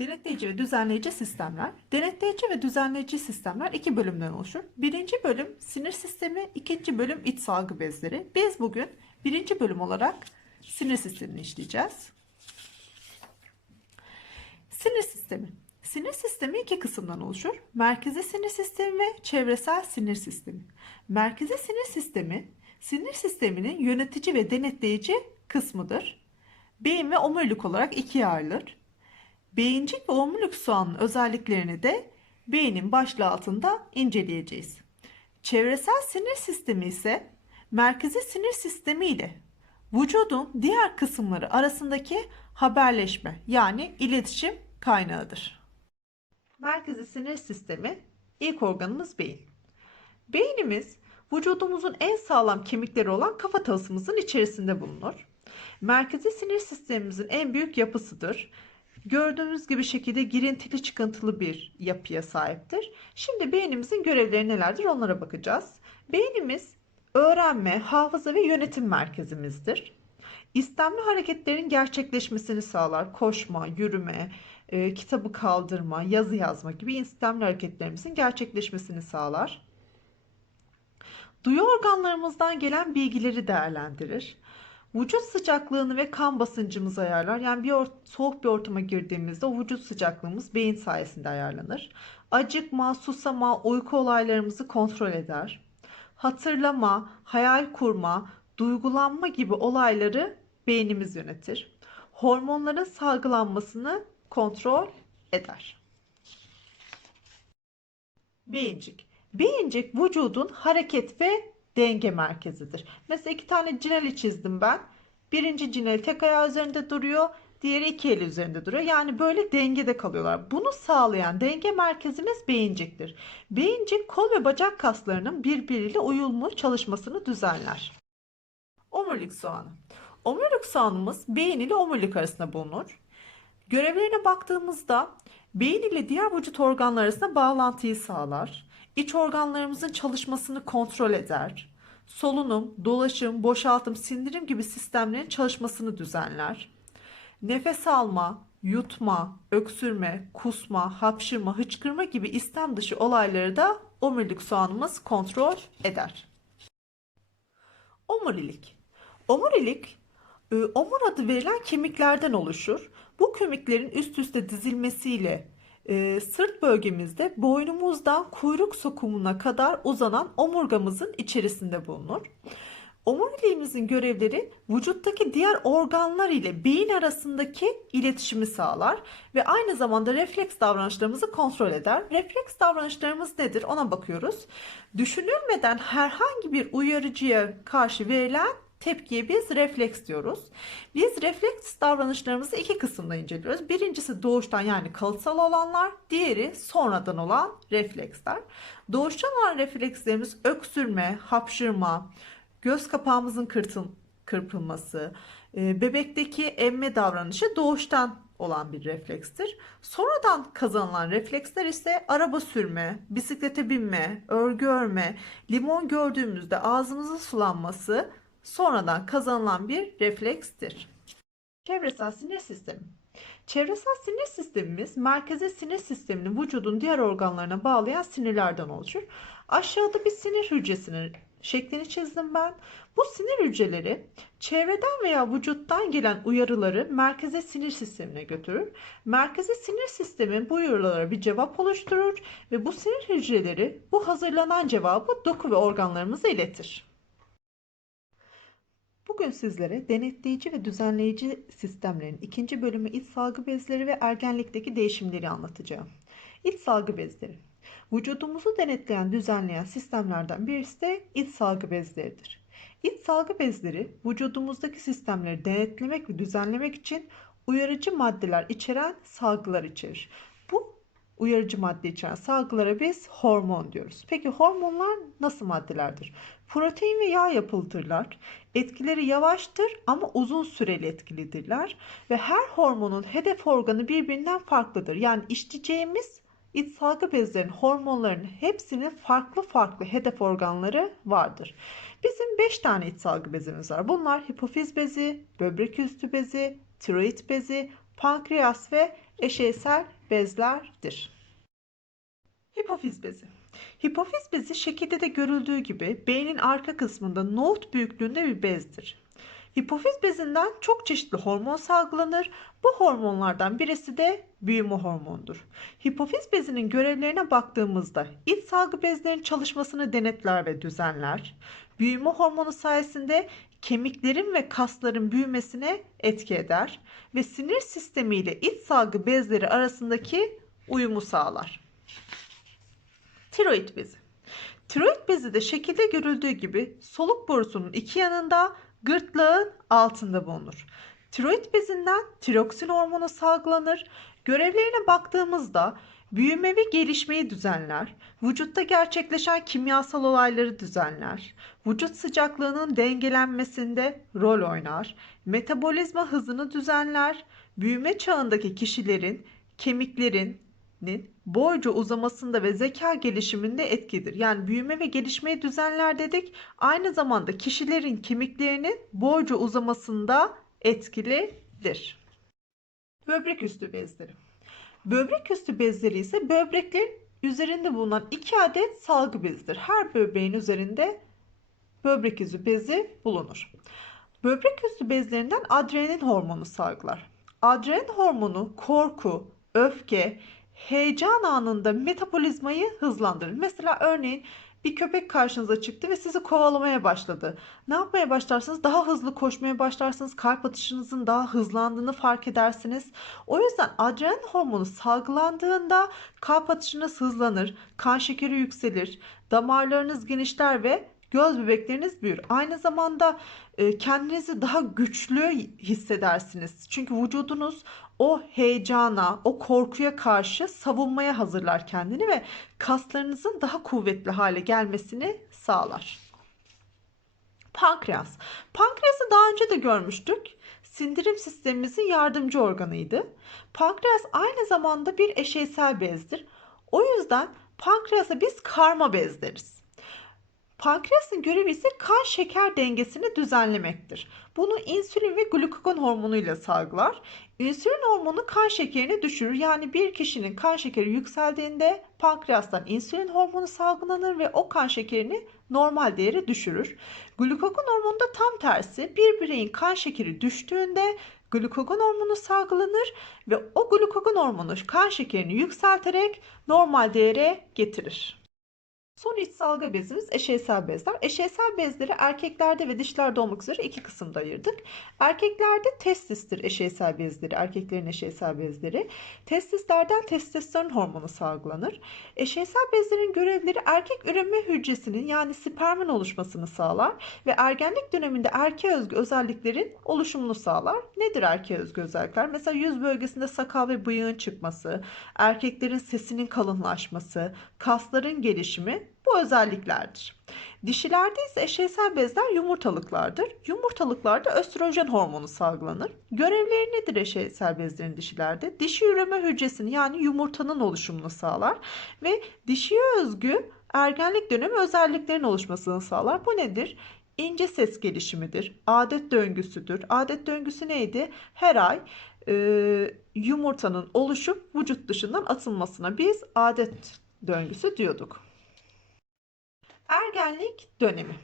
Denetleyici ve düzenleyici sistemler. Denetleyici ve düzenleyici sistemler iki bölümden oluşur. Birinci bölüm sinir sistemi, ikinci bölüm iç salgı bezleri. Biz bugün birinci bölüm olarak sinir sistemini işleyeceğiz. Sinir sistemi. Sinir sistemi iki kısımdan oluşur. Merkezi sinir sistemi ve çevresel sinir sistemi. Merkezi sinir sistemi, sinir sisteminin yönetici ve denetleyici kısmıdır. Beyin ve omurilik olarak ikiye ayrılır. Beyincik ve omurilik soğanın özelliklerini de beynin başlığı altında inceleyeceğiz. Çevresel sinir sistemi ise merkezi sinir sistemi ile vücudun diğer kısımları arasındaki haberleşme yani iletişim kaynağıdır. Merkezi sinir sistemi ilk organımız beyin. Beynimiz vücudumuzun en sağlam kemikleri olan kafatasımızın içerisinde bulunur. Merkezi sinir sistemimizin en büyük yapısıdır. Gördüğünüz gibi şekilde girintili çıkıntılı bir yapıya sahiptir. Şimdi beynimizin görevleri nelerdir onlara bakacağız. Beynimiz öğrenme, hafıza ve yönetim merkezimizdir. İstemli hareketlerin gerçekleşmesini sağlar. Koşma, yürüme, e, kitabı kaldırma, yazı yazma gibi istemli hareketlerimizin gerçekleşmesini sağlar. Duyu organlarımızdan gelen bilgileri değerlendirir. Vücut sıcaklığını ve kan basıncımızı ayarlar. Yani bir soğuk bir ortama girdiğimizde o vücut sıcaklığımız beyin sayesinde ayarlanır. Acıkma, susama, uyku olaylarımızı kontrol eder. Hatırlama, hayal kurma, duygulanma gibi olayları beynimiz yönetir. Hormonların salgılanmasını kontrol eder. Beyincik. Beyincik vücudun hareket ve denge merkezidir. Mesela iki tane cinali çizdim ben. Birinci cinali tek ayağı üzerinde duruyor. Diğeri iki eli üzerinde duruyor. Yani böyle dengede kalıyorlar. Bunu sağlayan denge merkezimiz beyinciktir. Beyincik kol ve bacak kaslarının birbiriyle uyumlu çalışmasını düzenler. Omurilik soğanı. Omurilik soğanımız beyin ile omurilik arasında bulunur. Görevlerine baktığımızda beyin ile diğer vücut organları arasında bağlantıyı sağlar. İç organlarımızın çalışmasını kontrol eder. Solunum, dolaşım, boşaltım, sindirim gibi sistemlerin çalışmasını düzenler. Nefes alma, yutma, öksürme, kusma, hapşırma, hıçkırma gibi istem dışı olayları da omurilik soğanımız kontrol eder. Omurilik. Omurilik, e, omur adı verilen kemiklerden oluşur. Bu kemiklerin üst üste dizilmesiyle e, sırt bölgemizde boynumuzdan kuyruk sokumuna kadar uzanan omurgamızın içerisinde bulunur. Omuriliğimizin görevleri vücuttaki diğer organlar ile beyin arasındaki iletişimi sağlar ve aynı zamanda refleks davranışlarımızı kontrol eder. Refleks davranışlarımız nedir ona bakıyoruz. Düşünülmeden herhangi bir uyarıcıya karşı verilen tepkiye biz refleks diyoruz. Biz refleks davranışlarımızı iki kısımda inceliyoruz. Birincisi doğuştan yani kalıtsal olanlar, diğeri sonradan olan refleksler. Doğuştan olan reflekslerimiz öksürme, hapşırma, göz kapağımızın kırtıl, kırpılması, e, bebekteki emme davranışı doğuştan olan bir reflekstir. Sonradan kazanılan refleksler ise araba sürme, bisiklete binme, örgü örme, limon gördüğümüzde ağzımızın sulanması sonradan kazanılan bir reflekstir. Çevresel sinir sistemi. Çevresel sinir sistemimiz merkezi sinir sistemini vücudun diğer organlarına bağlayan sinirlerden oluşur. Aşağıda bir sinir hücresinin şeklini çizdim ben. Bu sinir hücreleri çevreden veya vücuttan gelen uyarıları merkezi sinir sistemine götürür. Merkezi sinir sistemi bu uyarılara bir cevap oluşturur ve bu sinir hücreleri bu hazırlanan cevabı doku ve organlarımıza iletir. Bugün sizlere denetleyici ve düzenleyici sistemlerin ikinci bölümü iç salgı bezleri ve ergenlikteki değişimleri anlatacağım. İç salgı bezleri. Vücudumuzu denetleyen, düzenleyen sistemlerden birisi de iç salgı bezleridir. İç salgı bezleri vücudumuzdaki sistemleri denetlemek ve düzenlemek için uyarıcı maddeler içeren salgılar içerir. Uyarıcı madde içeren salgılara biz hormon diyoruz. Peki hormonlar nasıl maddelerdir? Protein ve yağ yapıldırlar. Etkileri yavaştır ama uzun süreli etkilidirler ve her hormonun hedef organı birbirinden farklıdır. Yani içeceğimiz iç salgı bezlerinin hormonlarının hepsinin farklı farklı hedef organları vardır. Bizim 5 tane iç salgı bezimiz var. Bunlar hipofiz bezi, böbrek üstü bezi, tiroid bezi, pankreas ve eşeysel bezlerdir. Hipofiz bezi. Hipofiz bezi şekilde de görüldüğü gibi beynin arka kısmında nohut büyüklüğünde bir bezdir. Hipofiz bezinden çok çeşitli hormon salgılanır. Bu hormonlardan birisi de büyüme hormonudur. Hipofiz bezinin görevlerine baktığımızda iç salgı bezlerinin çalışmasını denetler ve düzenler. Büyüme hormonu sayesinde kemiklerin ve kasların büyümesine etki eder ve sinir sistemi ile iç salgı bezleri arasındaki uyumu sağlar. Tiroid bezi. Tiroid bezi de şekilde görüldüğü gibi soluk borusunun iki yanında gırtlağın altında bulunur. Tiroid bezinden tiroksin hormonu salgılanır. Görevlerine baktığımızda büyüme ve gelişmeyi düzenler, vücutta gerçekleşen kimyasal olayları düzenler, vücut sıcaklığının dengelenmesinde rol oynar, metabolizma hızını düzenler, büyüme çağındaki kişilerin kemiklerinin boyca uzamasında ve zeka gelişiminde etkidir. Yani büyüme ve gelişmeyi düzenler dedik. Aynı zamanda kişilerin kemiklerinin boyca uzamasında etkilidir. Böbrek üstü bezleri. Böbrek üstü bezleri ise böbreklerin üzerinde bulunan iki adet salgı bezidir. Her böbreğin üzerinde böbrek üstü bezi bulunur. Böbrek üstü bezlerinden adrenalin hormonu salgılar. Adrenalin hormonu korku, öfke, heyecan anında metabolizmayı hızlandırır. Mesela örneğin bir köpek karşınıza çıktı ve sizi kovalamaya başladı. Ne yapmaya başlarsınız? Daha hızlı koşmaya başlarsınız. Kalp atışınızın daha hızlandığını fark edersiniz. O yüzden adrenalin hormonu salgılandığında kalp atışınız hızlanır, kan şekeri yükselir, damarlarınız genişler ve göz bebekleriniz büyür. Aynı zamanda e, kendinizi daha güçlü hissedersiniz. Çünkü vücudunuz o heyecana, o korkuya karşı savunmaya hazırlar kendini ve kaslarınızın daha kuvvetli hale gelmesini sağlar. Pankreas. Pankreası daha önce de görmüştük. Sindirim sistemimizin yardımcı organıydı. Pankreas aynı zamanda bir eşeysel bezdir. O yüzden pankreasa biz karma bez deriz. Pankreasın görevi ise kan şeker dengesini düzenlemektir. Bunu insülin ve glukagon hormonu ile salgılar. İnsülin hormonu kan şekerini düşürür. Yani bir kişinin kan şekeri yükseldiğinde pankreastan insülin hormonu salgılanır ve o kan şekerini normal değeri düşürür. Glukagon hormonu da tam tersi. Bir bireyin kan şekeri düştüğünde glukagon hormonu salgılanır ve o glukagon hormonu kan şekerini yükselterek normal değere getirir. Son iç salgı bezimiz eşeysel bezler. Eşeysel bezleri erkeklerde ve dişlerde olmak üzere iki kısımda ayırdık. Erkeklerde testistir eşeysel bezleri, erkeklerin eşeysel bezleri. Testislerden testosteron hormonu salgılanır. Eşeysel bezlerin görevleri erkek üreme hücresinin yani spermin oluşmasını sağlar ve ergenlik döneminde erkeğe özgü özelliklerin oluşumunu sağlar. Nedir erkeğe özgü özellikler? Mesela yüz bölgesinde sakal ve bıyığın çıkması, erkeklerin sesinin kalınlaşması, kasların gelişimi bu özelliklerdir. Dişilerde ise eşeysel bezler yumurtalıklardır. Yumurtalıklarda östrojen hormonu salgılanır. Görevleri nedir eşeysel bezlerin dişilerde? Dişi üreme hücresini yani yumurtanın oluşumunu sağlar ve dişiye özgü ergenlik dönemi özelliklerin oluşmasını sağlar. Bu nedir? İnce ses gelişimidir. Adet döngüsüdür. Adet döngüsü neydi? Her ay e, yumurtanın oluşup vücut dışından atılmasına biz adet döngüsü diyorduk. Ergenlik dönemi.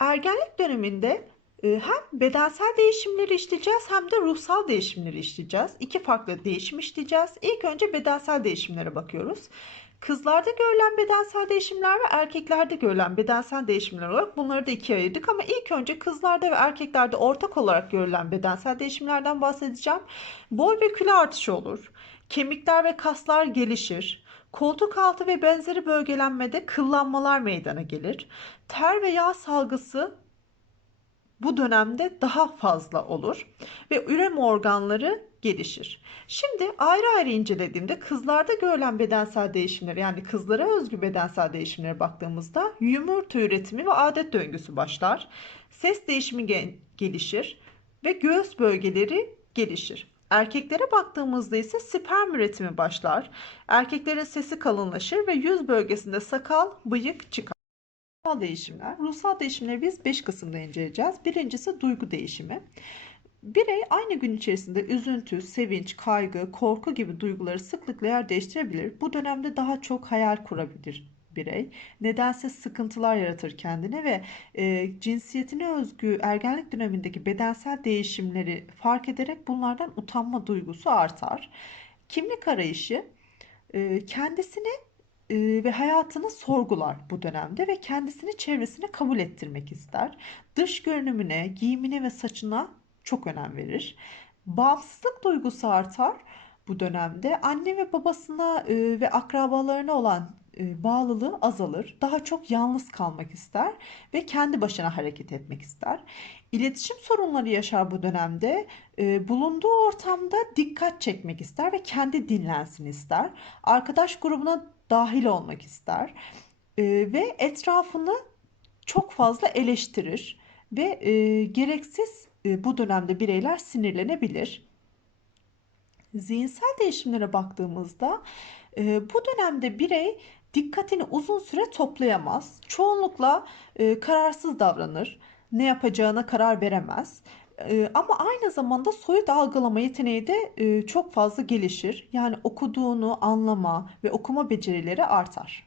Ergenlik döneminde e, hem bedensel değişimleri işleyeceğiz hem de ruhsal değişimleri işleyeceğiz. İki farklı değişim işleyeceğiz. İlk önce bedensel değişimlere bakıyoruz. Kızlarda görülen bedensel değişimler ve erkeklerde görülen bedensel değişimler olarak bunları da ikiye ayırdık. Ama ilk önce kızlarda ve erkeklerde ortak olarak görülen bedensel değişimlerden bahsedeceğim. Boy ve kilo artışı olur. Kemikler ve kaslar gelişir. Koltuk altı ve benzeri bölgelenmede kıllanmalar meydana gelir. Ter ve yağ salgısı bu dönemde daha fazla olur ve üreme organları gelişir. Şimdi ayrı ayrı incelediğimde kızlarda görülen bedensel değişimler yani kızlara özgü bedensel değişimlere baktığımızda yumurta üretimi ve adet döngüsü başlar. Ses değişimi gelişir ve göğüs bölgeleri gelişir. Erkeklere baktığımızda ise sperm üretimi başlar. Erkeklerin sesi kalınlaşır ve yüz bölgesinde sakal, bıyık çıkar. Ruhsal değişimler. Ruhsal değişimleri biz 5 kısımda inceleyeceğiz. Birincisi duygu değişimi. Birey aynı gün içerisinde üzüntü, sevinç, kaygı, korku gibi duyguları sıklıkla yer değiştirebilir. Bu dönemde daha çok hayal kurabilir birey. Nedense sıkıntılar yaratır kendine ve e, cinsiyetine özgü ergenlik dönemindeki bedensel değişimleri fark ederek bunlardan utanma duygusu artar. Kimlik arayışı e, kendisini e, ve hayatını sorgular bu dönemde ve kendisini çevresine kabul ettirmek ister. Dış görünümüne, giyimine ve saçına çok önem verir. Bağımsızlık duygusu artar bu dönemde. Anne ve babasına e, ve akrabalarına olan bağlılığı azalır. Daha çok yalnız kalmak ister ve kendi başına hareket etmek ister. İletişim sorunları yaşar bu dönemde. E, bulunduğu ortamda dikkat çekmek ister ve kendi dinlensin ister. Arkadaş grubuna dahil olmak ister. E, ve etrafını çok fazla eleştirir ve e, gereksiz e, bu dönemde bireyler sinirlenebilir. Zihinsel değişimlere baktığımızda e, bu dönemde birey dikkatini uzun süre toplayamaz. Çoğunlukla e, kararsız davranır. Ne yapacağına karar veremez. E, ama aynı zamanda soyut algılama yeteneği de e, çok fazla gelişir. Yani okuduğunu anlama ve okuma becerileri artar.